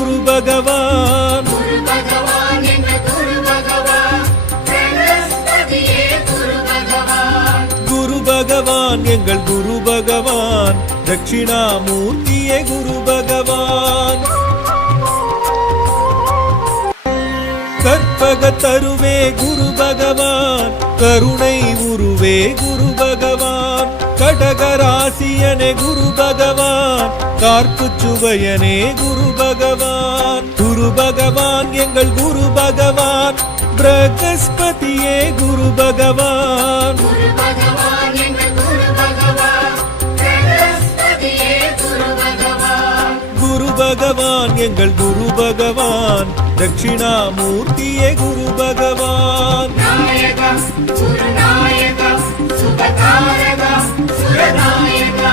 குரு பகவான். குரு பகவான் எங்கள் குரு பகவான், தட்சிணாமூர்த்தியே குரு பகவான். கற்பக தருவே குரு பகவான், கருணை உருவே குரு பகவான். கடகராசியனே குரு பகவான், கார்ப்பு சுவையனே குரு பகவான். குரு பகவான் எங்கள் குரு பகவான், பிரகஸ்பதியே குரு பகவான். குரு பகவான் எங்கள் குரு பகவான், தட்சிணாமூர்த்தியே குரு பகவான். நாயகா சுரநாயகா சுபதாரகா சுரநாயகா